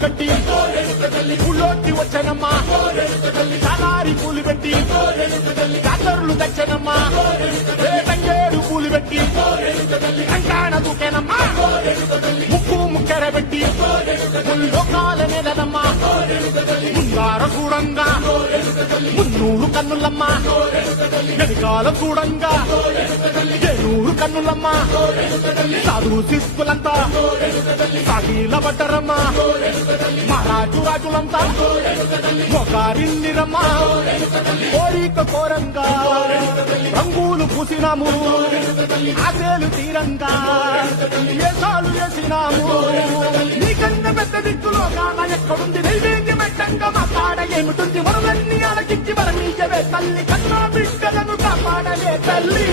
కట్టి పుల్లోకి వచ్చనమ్మా చాలారి పూలు పెట్టి జాతరులు తెచ్చనమ్మా తంగేడు పూలు పెట్టి కంకాణ దూకేనమ్మా ముక్కు ముక్కెర పెట్టి ముల్లోకాల నెలనమ్మా ముందార చూడంగా మున్నూరు కన్నులమ్మా వెనకాల చూడంగా ఏనూరు కన్నులమ్మా సాధు శిస్తులంతా సాగిల పడ్డరమ్మా మహారాజు రాజులంతా మొగారిన్నిరమ్మా కోరిక కోరంగా రంగులు పూసినాము ఆశలు తీరంగా ఏసాలు వేసినాము నీకన్నా పెద్ద దిక్కులో కాన ఎక్కడుంది నైవేద్యం పెట్టంగా మా కాడ ఏమిటుంది వరలన్నీ అలకించి వరమీయవే తల్లి కన్నా బిడ్డలను కాపాడలే తల్లి